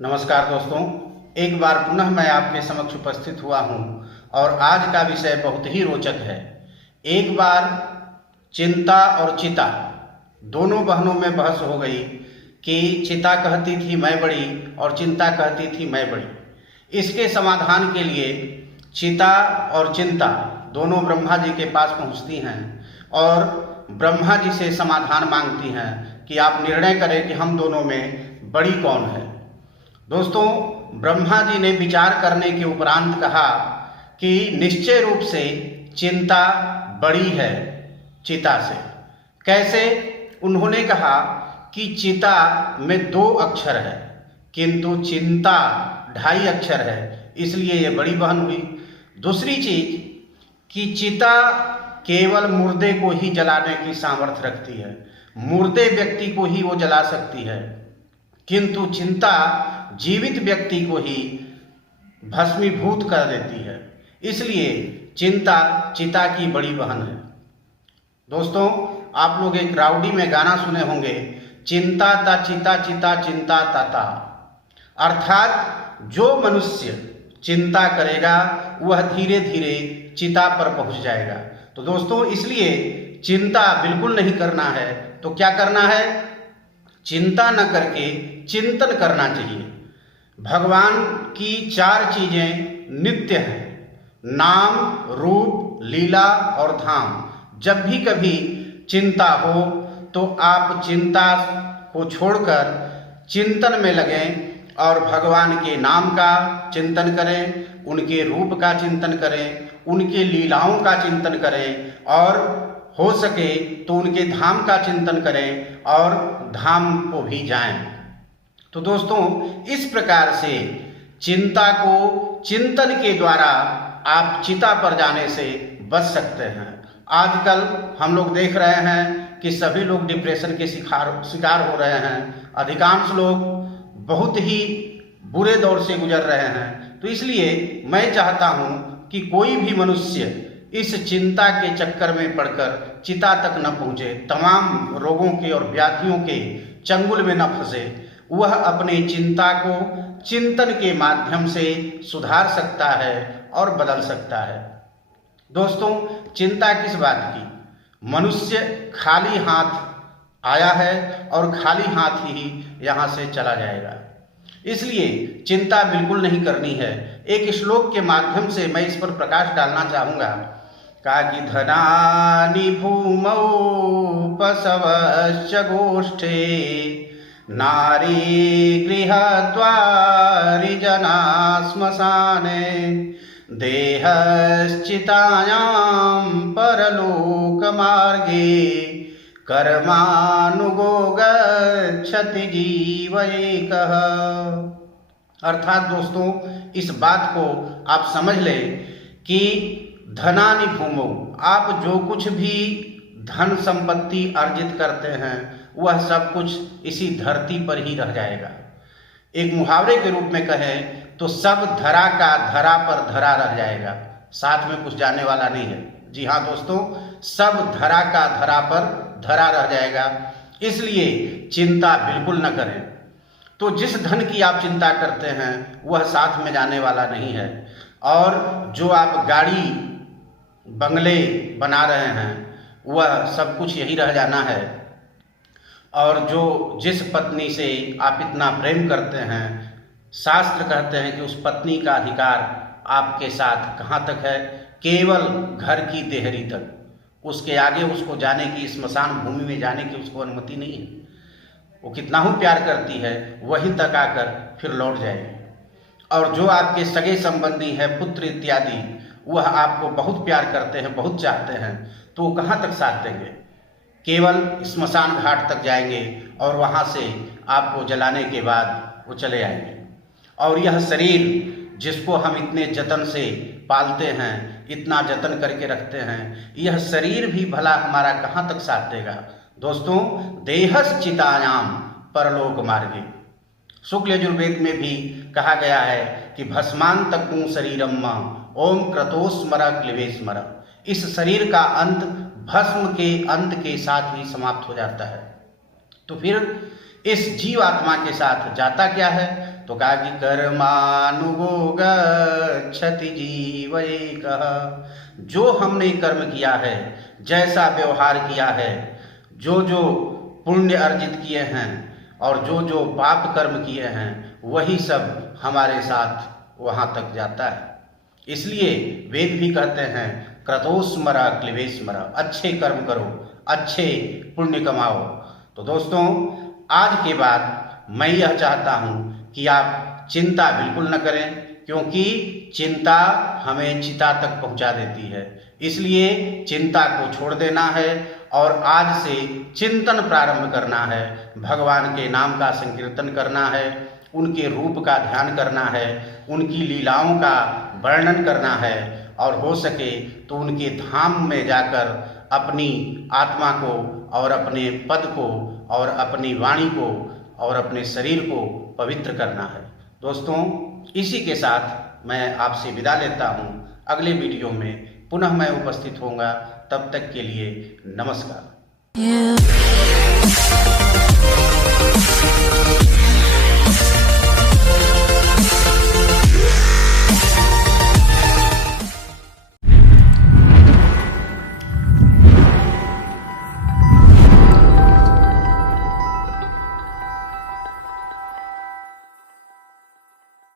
नमस्कार दोस्तों, एक बार पुनः मैं आपके समक्ष उपस्थित हुआ हूं और आज का विषय बहुत ही रोचक है। एक बार चिंता और चिता दोनों बहनों में बहस हो गई कि चिता कहती थी मैं बड़ी और चिंता कहती थी मैं बड़ी। इसके समाधान के लिए चिता और चिंता दोनों ब्रह्मा जी के पास पहुंचती हैं और ब्रह्मा जी से समाधान मांगती हैं कि आप निर्णय करें कि हम दोनों में बड़ी कौन है। दोस्तों, ब्रह्मा जी ने विचार करने के उपरांत कहा कि निश्चय रूप से चिंता बड़ी है चिता से। कैसे? उन्होंने कहा कि चिता में 2 अक्षर है किंतु चिंता 2.5 अक्षर है, इसलिए ये बड़ी बहन हुई। दूसरी चीज कि चिता केवल मुर्दे को ही जलाने की सामर्थ्य रखती है, मुर्दे व्यक्ति को ही वो जला सकती है, किंतु चिंता जीवित व्यक्ति को ही भस्मीभूत कर देती है, इसलिए चिंता चिता की बड़ी बहन है। दोस्तों, आप लोग एक राउडी में गाना सुने होंगे, चिंता ता चिता चिता चिंता ताता। अर्थात जो मनुष्य चिंता करेगा वह धीरे धीरे चिता पर पहुंच जाएगा। तो दोस्तों, इसलिए चिंता बिल्कुल नहीं करना है। तो क्या करना है? चिंता न करके चिंतन करना चाहिए। भगवान की 4 चीजें नित्य हैं, नाम, रूप, लीला और धाम। जब भी कभी चिंता हो तो आप चिंता को छोड़कर चिंतन में लगें और भगवान के नाम का चिंतन करें, उनके रूप का चिंतन करें, उनके लीलाओं का चिंतन करें और हो सके तो उनके धाम का चिंतन करें और धाम को भी जाएं। तो दोस्तों, इस प्रकार से चिंता को चिंतन के द्वारा आप चिता पर जाने से बच सकते हैं। आजकल हम लोग देख रहे हैं कि सभी लोग डिप्रेशन के शिकार हो रहे हैं। अधिकांश लोग बहुत ही बुरे दौर से गुजर रहे हैं। तो इसलिए मैं चाहता हूं कि कोई भी मनुष्य इस चिंता के चक्कर में पड़कर चिता तक न पहुंचे, तमाम रोगों के और व्याधियों के चंगुल में न फंसे। वह अपने चिंता को चिंतन के माध्यम से सुधार सकता है और बदल सकता है। दोस्तों, चिंता किस बात की? मनुष्य खाली हाथ आया है और खाली हाथ ही यहाँ से चला जाएगा, इसलिए चिंता बिल्कुल नहीं करनी है। एक श्लोक के माध्यम से मैं इस पर प्रकाश डालना चाहूँगा। कहा कि धनानि भूमौ पशवश्च गोष्ठे नारी गृहद्वारि जना श्मशाने देहश्चितायां परलोक मार्गे कर्मानुगो गच्छति जीव एकः। अर्थात दोस्तों, इस बात को आप समझ लें कि धनानि भूमौ, आप जो कुछ भी धन संपत्ति अर्जित करते हैं वह सब कुछ इसी धरती पर ही रह जाएगा। एक मुहावरे के रूप में कहें तो सब धरा का धरा पर धरा रह जाएगा, साथ में कुछ जाने वाला नहीं है। जी हाँ दोस्तों, सब धरा का धरा पर धरा रह जाएगा, इसलिए चिंता बिल्कुल न करें। तो जिस धन की आप चिंता करते हैं वह साथ में जाने वाला नहीं है, और जो आप गाड़ी बंगले बना रहे हैं वह सब कुछ यही रह जाना है। और जो जिस पत्नी से आप इतना प्रेम करते हैं, शास्त्र कहते हैं कि उस पत्नी का अधिकार आपके साथ कहाँ तक है? केवल घर की देहरी तक, उसके आगे उसको जाने की, स्मशान भूमि में जाने की उसको अनुमति नहीं है। वो कितना ही प्यार करती है वहीं तक आकर फिर लौट जाएगी। और जो आपके सगे संबंधी हैं, पुत्र इत्यादि, वह आपको बहुत प्यार करते हैं, बहुत चाहते हैं, तो वो कहाँ तक साथ देंगे? केवल स्मशान घाट तक जाएंगे और वहाँ से आपको जलाने के बाद वो चले आएंगे। और यह शरीर जिसको हम इतने जतन से पालते हैं, इतना जतन करके रखते हैं, यह शरीर भी भला हमारा कहाँ तक साथ देगा? दोस्तों, देहश्चितायां परलोक मार्गे, शुक्ल यजुर्वेद में भी कहा गया है कि भस्मांतकं शरीरम ओम क्रतोस्मर क्लिवे स्मर। इस शरीर का अंत भस्म के अंत के साथ ही समाप्त हो जाता है। तो फिर इस जीवात्मा के साथ जाता क्या है? तो कहा कि कर्मानुगो गच्छति जीव एकः। जो हमने कर्म किया है, जैसा व्यवहार किया है, जो जो पुण्य अर्जित किए हैं और जो जो पाप कर्म किए हैं, वही सब हमारे साथ वहाँ तक जाता है। इसलिए वेद भी कहते हैं क्रतोस्मरा क्लिवेस्मरा, अच्छे कर्म करो, अच्छे पुण्य कमाओ। तो दोस्तों, आज के बाद मैं यह चाहता हूँ कि आप चिंता बिल्कुल न करें, क्योंकि चिंता हमें चिता तक पहुँचा देती है। इसलिए चिंता को छोड़ देना है और आज से चिंतन प्रारंभ करना है, भगवान के नाम का संकीर्तन करना है, उनके रूप का ध्यान करना है, उनकी लीलाओं का वर्णन करना है और हो सके तो उनके धाम में जाकर अपनी आत्मा को और अपने पद को और अपनी वाणी को और अपने शरीर को पवित्र करना है। दोस्तों, इसी के साथ मैं आपसे विदा लेता हूँ। अगले वीडियो में पुनः मैं उपस्थित होऊंगा। तब तक के लिए नमस्कार।